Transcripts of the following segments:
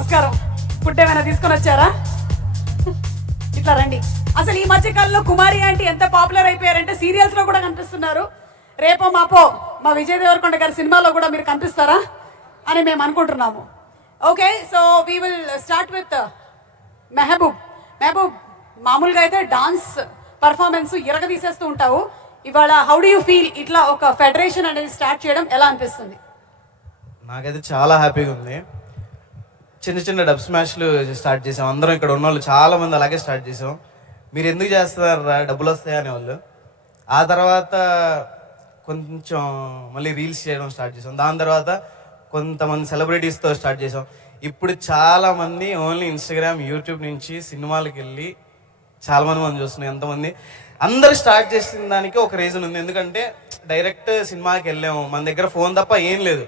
నమస్కారం. ఫుడ్ ఏమైనా తీసుకొని వచ్చారా? ఇట్లా రండి. అసలు ఈ మధ్య కాలంలో కుమారి ఆంటీ ఎంత పాపులర్ అయిపోయారంటే సీరియల్స్లో కూడా కనిపిస్తున్నారు. రేపో మాపో మా విజయ్ దేవరకొండ గారి సినిమాలో కూడా మీరు కనిపిస్తారా అని మేము అనుకుంటున్నాము. Okay so we will start with Mehboob. Mehboob మామూలుగా అయితే డాన్స్ పర్ఫార్మెన్స్ ఇరగదీసేస్తూ ఉంటావు. ఇవాళ హౌ డూ యూ ఫీల్ ఇట్లా ఒక ఫెడరేషన్ అనేది స్టార్ట్ చేయడం ఎలా అనిపిస్తుంది? నాకైతే చాలా హ్యాపీగా ఉంది. చిన్న చిన్న డబ్ స్మాష్లు స్టార్ట్ చేసాం. అందరం ఇక్కడ ఉన్న వాళ్ళు చాలా మంది అలాగే స్టార్ట్ చేసాం. మీరు ఎందుకు చేస్తున్నారా? డబ్బులు వస్తాయనే అనేవాళ్ళు. ఆ తర్వాత కొంచెం మళ్ళీ రీల్స్ చేయడం స్టార్ట్ చేసాం. దాని తర్వాత కొంతమంది సెలబ్రిటీస్తో స్టార్ట్ చేసాం. ఇప్పుడు చాలా మంది ఓన్లీ ఇన్స్టాగ్రామ్ యూట్యూబ్ నుంచి సినిమాలకు వెళ్ళి చాలా మంది మనం చూస్తున్నాం. ఎంతమంది? అందరు స్టార్ట్ చేసిన దానికి ఒక రీజన్ ఉంది. ఎందుకంటే డైరెక్ట్ సినిమాకి వెళ్ళాము. మన దగ్గర ఫోన్ తప్ప ఏం లేదు.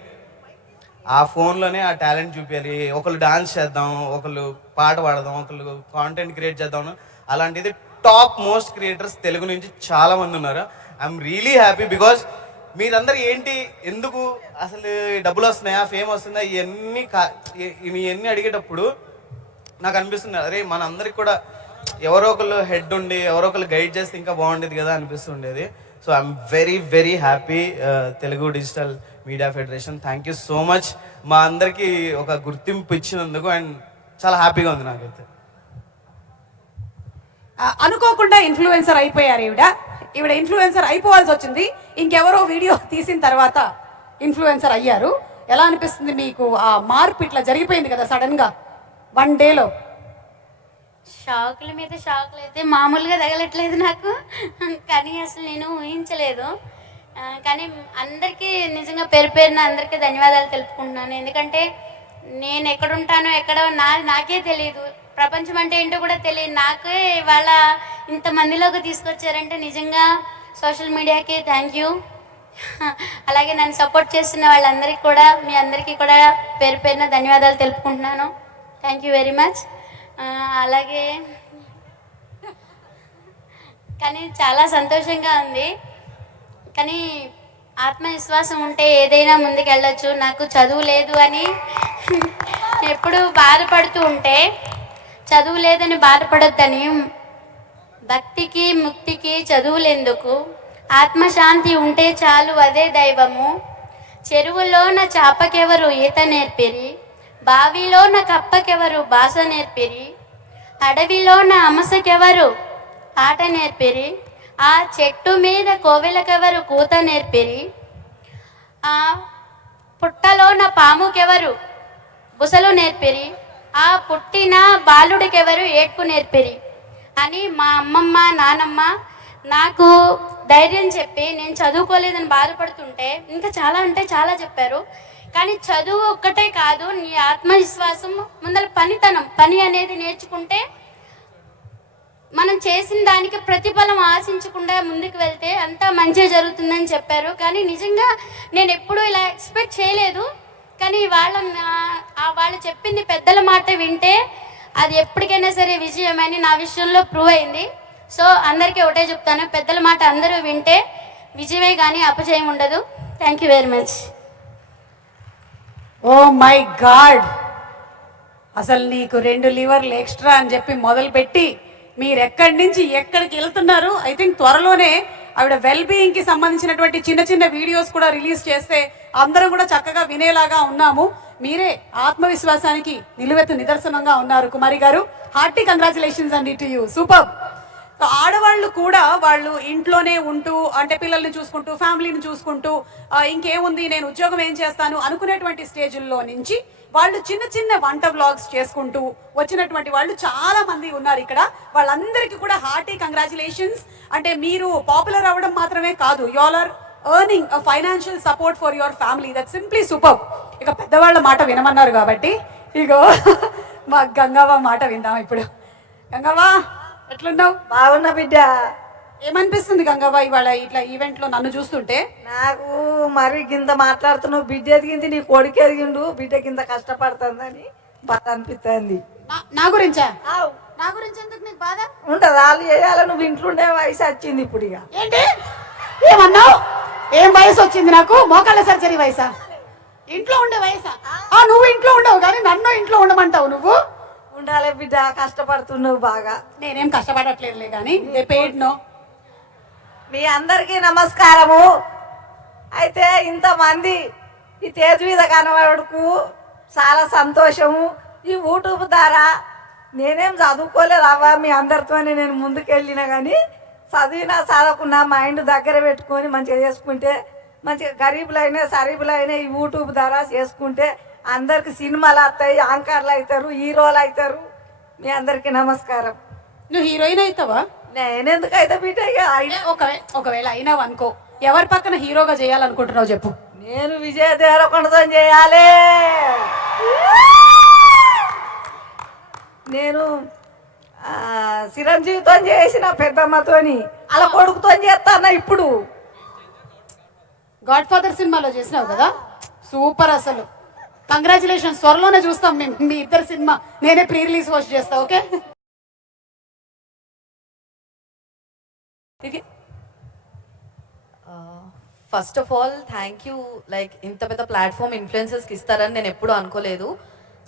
ఆ ఫోన్లోనే ఆ టాలెంట్ చూపించాలి. ఒకళ్ళు డాన్స్ చేద్దాం ఒకళ్ళు పాట పాడదాం ఒకళ్ళు కాంటెంట్ క్రియేట్ చేద్దాం అలాంటిది టాప్ మోస్ట్ క్రియేటర్స్ తెలుగు నుంచి చాలా మంది ఉన్నారు. ఐఎమ్ రియలీ హ్యాపీ బికాజ్ మీరందరూ ఏంటి ఎందుకు అసలు డబ్బులు వస్తున్నాయా ఫేమ్ వస్తుందా ఇవన్నీ కా- ఇవన్నీ అడిగేటప్పుడు నాకు అనిపిస్తుంది అరే మన అందరికి కూడా ఎవరో ఒకళ్ళు హెడ్ ఉండి ఎవరో ఒకళ్ళు గైడ్ చేస్తే ఇంకా బాగుండేది కదా అనిపిస్తుండేది. So I'm very very happy Telugu digital media federation thank you so much మా అందరికీ ఒక గుర్తింపు ఇచ్చినందుకు అండ్ చాలా హ్యాపీగా ఉంది నాకైతే. అనుకోకుండా ఇన్ఫ్లుయెన్సర్ అయిపోయారు ఈవిడ. ఈవిడ ఇన్ఫ్లుయెన్సర్ అయిపోవాల్సి వచ్చింది. ఇంకెవరో వీడియో తీసిన తర్వాత ఇన్ఫ్లుయెన్సర్ అయ్యారు. ఎలా అనిపిస్తుంది మీకు ఆ మార్పు ఇట్లా జరిగిపోయింది కదా సడన్గా వన్ డేలో. షాకుల మీద షాకులు అయితే మామూలుగా తగలట్లేదు నాకు. కానీ అసలు నేను ఊహించలేదు. కానీ అందరికీ నిజంగా పేరు పేరున అందరికీ ధన్యవాదాలు తెలుపుకుంటున్నాను. ఎందుకంటే నేను ఎక్కడుంటానో ఎక్కడో నా నాకే తెలియదు ప్రపంచం అంటే ఏంటో కూడా తెలియదు. నాకే ఇవాళ ఇంతమందిలోకి తీసుకొచ్చారంటే నిజంగా సోషల్ మీడియాకి థ్యాంక్ యూ. అలాగే నన్ను సపోర్ట్ చేస్తున్న వాళ్ళందరికీ కూడా మీ అందరికీ కూడా పేరు పేరున ధన్యవాదాలు తెలుపుకుంటున్నాను. థ్యాంక్ యూ వెరీ మచ్ అలాగే కానీ చాలా సంతోషంగా ఉంది. కానీ ఆత్మవిశ్వాసం ఉంటే ఏదైనా ముందుకెళ్ళొచ్చు. నాకు చదువు లేదు అని ఎప్పుడు బాధపడుతూ ఉంటే చదువు లేదని బాధపడొద్దని భక్తికి ముక్తికి చదువులేందుకు? ఆత్మశాంతి ఉంటే చాలు అదే దైవము. చెరువులో నా చాపకెవరు ఈత నేర్పిరి? బావిలో నా కప్పకెవరు భాష నేర్పిరి? అడవిలో నా అమసకెవరు ఆట నేర్పిరి? ఆ చెట్టు మీద కోవెలకెవరు కూత నేర్పిరి? ఆ పుట్టలోన పాముకెవరు బుసలు నేర్పిరి? ఆ పుట్టిన బాలుడికెవరు ఏడ్పు నేర్పిరి? అని మా అమ్మమ్మ నానమ్మ నాకు ధైర్యం చెప్పి నేను చదువుకోలేదని బాధపడుతుంటే ఇంకా చాలా అంటే చాలా చెప్పారు. కానీ చదువు ఒక్కటే కాదు నీ ఆత్మవిశ్వాసం ముందర పనితనం పని అనేది నేర్చుకుంటే మనం చేసిన దానికి ప్రతిఫలం ఆశించకుండా ముందుకు వెళ్తే అంతా మంచిగా జరుగుతుందని చెప్పారు. కానీ నిజంగా నేను ఎప్పుడూ ఇలా ఎక్స్పెక్ట్ చేయలేదు. కానీ వాళ్ళ నా- వాళ్ళు చెప్పింది పెద్దల మాట వింటే అది ఎప్పటికైనా సరే విజయం అని నా విషయంలో ప్రూవ్ అయింది. సో అందరికీ ఒకటే చెప్తాను. పెద్దల మాట అందరూ వింటే విజయమే కానీ అపజయం ఉండదు. Thank you very much oh my god అసలు నీకు రెండు లివర్లు ఎక్స్ట్రా అని చెప్పి మొదలుపెట్టి మీరు ఎక్కడి నుంచి ఎక్కడికి వెళ్తున్నారు? ఐ థింక్ త్వరలోనే ఆవిడ వెల్ బీయింగ్కి సంబంధించినటువంటి చిన్న చిన్న వీడియోస్ కూడా రిలీజ్ చేస్తే అందరం కూడా చక్కగా వినేలాగా ఉన్నాము. మీరే ఆత్మవిశ్వాసానికి నిలువెత్తు నిదర్శనంగా ఉన్నారు కుమారి గారు. హార్టీ కంగ్రాచులేషన్స్ అండి టు యూ సూపర్ ఆడవాళ్ళు కూడా వాళ్ళు ఇంట్లోనే ఉంటూ అంటే పిల్లల్ని చూసుకుంటూ ఫ్యామిలీని చూసుకుంటూ ఇంకేముంది నేను ఉద్యోగం ఏం చేస్తాను అనుకునేటువంటి స్టేజుల్లో నుంచి వాళ్ళు చిన్న చిన్న వంట వ్లాగ్స్ చేసుకుంటూ వచ్చినటువంటి వాళ్ళు చాలా మంది ఉన్నారు ఇక్కడ. వాళ్ళందరికీ కూడా హార్టీ కంగ్రాచులేషన్స్ అంటే మీరు పాపులర్ అవ్వడం మాత్రమే కాదు your are earning financial support for your family that simply super ఇక పెద్దవాళ్ళ మాట వినమన్నారు కాబట్టి ఇగో మా గంగవ్వ మాట విందాం ఇప్పుడు. గంగవ్వ ఎట్లున్నావు? బాగున్నా బిడ్డ. ఏమనిపిస్తుంది గంగవ్వ ఇవాళ ఇట్లా ఈవెంట్లో నన్ను చూస్తుంటే? నాకు మరి గింత మాట్లాడుతున్నావు బిడ్డ ఎదిగింది నీ కొడుకు ఎదిగిండు బిడ్డ కింద కష్టపడుతుందని బాధ అనిపిస్తుంది నా- గురించా? నా గురించి ఎందుకు నీకు బాధ? ఉంటుంది? వాళ్ళు చేయాలి నువ్వు ఇంట్లో ఉండే వయసు వచ్చింది ఇప్పుడు ఇక. ఏంటి? ఏమన్నావు? ఏం వయసు వచ్చింది నాకు? మోకాళ్ళ సర్జరీ వయసా? ఇంట్లో ఉండే వయసా? ఆ. నువ్వు ఇంట్లో ఉండవు కానీ నన్ను ఇంట్లో ఉండమంటావు నువ్వు? ఉండాలి బిడ్డ కష్టపడుతున్నావు బాగా. నేనేం కష్టపడట్లేదులే కానీ దే నో మీ అందరికీ నమస్కారము. అయితే ఇంతమంది ఈ తేజ్ మీద కనబడుకు చాలా సంతోషము. ఈ యూట్యూబ్ ద్వారా నేనేం చదువుకోలేదు అవ్వ మీ అందరితోనే నేను ముందుకెళ్ళినా కానీ చదివినా చదవకుండా మైండ్ దగ్గర పెట్టుకొని మంచిగా చేసుకుంటే మంచిగా గరీబులైనా సరీబులైనా ఈ యూట్యూబ్ ద్వారా చేసుకుంటే అందరికి సినిమాలు వస్తాయి యాంకర్లు అవుతారు హీరోలు అవుతారు. మీ అందరికీ నమస్కారం. నువ్వు హీరోయిన్ అవుతావా? నేనెందుకు అయితే బిడ్డ ఇక అయినా ఒకవేళ ఒకవేళ అయినావు అనుకో. ఎవరి పక్కన హీరోగా చేయాలనుకుంటున్నావు చెప్పు. నేను విజయ దేవరకొండతో చేయాలి. నేను చిరంజీవితో చేసిన పెద్దమ్మతోని అలా కొడుకుతో చేస్తాను ఇప్పుడు? గాడ్ ఫాదర్ సినిమాలో చేసినావు కదా? సూపర్ అసలు. కంగ్రాచులేషన్స్ త్వరలోనే చూస్తాం మేము. మీ ఇద్దరు సినిమా నేనే ప్రీ రిలీజ్ వాచ్ చేస్తా okay? First of all thank you like ఇంత పెద్ద ప్లాట్ఫామ్ ఇన్ఫ్లుయెన్సెస్కి ఇస్తారని నేను ఎప్పుడు అనుకోలేదు.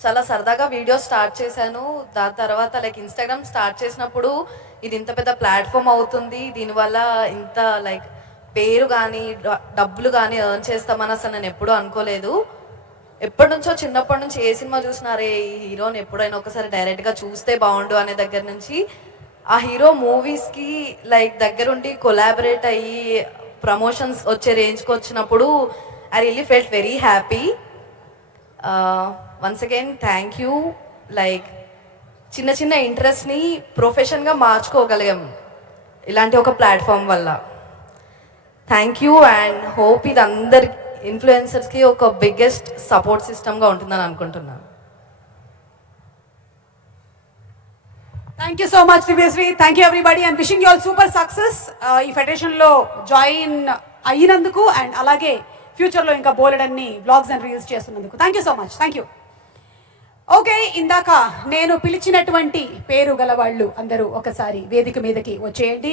చాలా సరదాగా వీడియో స్టార్ట్ చేశాను. దాని తర్వాత లైక్ ఇన్స్టాగ్రామ్ స్టార్ట్ చేసినప్పుడు ఇది ఇంత పెద్ద ప్లాట్ఫామ్ అవుతుంది. దీనివల్ల ఇంత లైక్ పేరు కానీ డబ్బులు కానీ ఎర్న్ చేస్తామని అసలు నేను ఎప్పుడూ అనుకోలేదు. ఎప్పటి నుంచో చిన్నప్పటి నుంచి ఏ సినిమా చూసినారే ఈ హీరోని ఎప్పుడైనా ఒకసారి డైరెక్ట్గా చూస్తే బాగుండు అనే దగ్గర నుంచి ఆ హీరో మూవీస్కి లైక్ దగ్గరుండి కొలాబరేట్ అయ్యి ప్రమోషన్స్ వచ్చే రేంజ్కి వచ్చినప్పుడు I really felt very happy. Once again thank you. Like చిన్న చిన్న ఇంట్రెస్ట్ని ప్రొఫెషన్గా మార్చుకోగలిగాం ఇలాంటి ఒక ప్లాట్ఫామ్ వల్ల. థ్యాంక్ యూ అండ్ హోప్ ఇది అందరి ఇన్ఫ్లుయెన్సర్స్కి ఒక బిగ్గెస్ట్ సపోర్ట్ సిస్టమ్గా ఉంటుందని అనుకుంటున్నాను. Thank you so much Divyasri thank you everybody and wishing you all super success ఈ ఫెడరేషన్లో జాయిన్ అయినందుకు అండ్ అలాగే ఫ్యూచర్లో ఇంకా బోలెడన్ని బ్లాగ్స్ అండ్ రీల్స్ చేస్తున్నందుకు. Thank you so much thank you okay ఇందాక నేను పిలిచినటువంటి పేరు గలవాళ్ళు అందరూ ఒకసారి వేదిక మీదకి వచ్చేయండి.